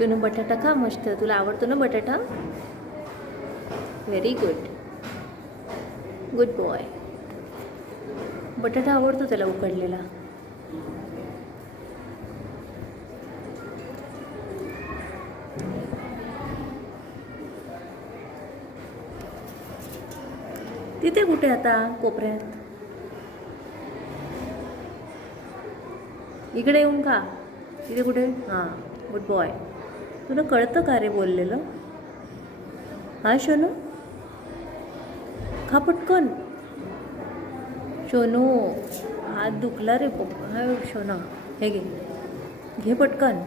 चुनू बटाटा खा मस्त. तुला आवडतो ना बटाटा? Very good. Good boy. बटाटा आवडतो त्याला उकडलेला. तिथे कुठे आता कोपऱ्यात? इकडे येऊन खा. तिथे कुठे? हां, गुड बॉय. तुला कळतं का रे बोललेलं? हा शोनू, खा पटकन. शोनू, हात दुखला रे पप्पा. हा शोना, हे घे, घे पटकन.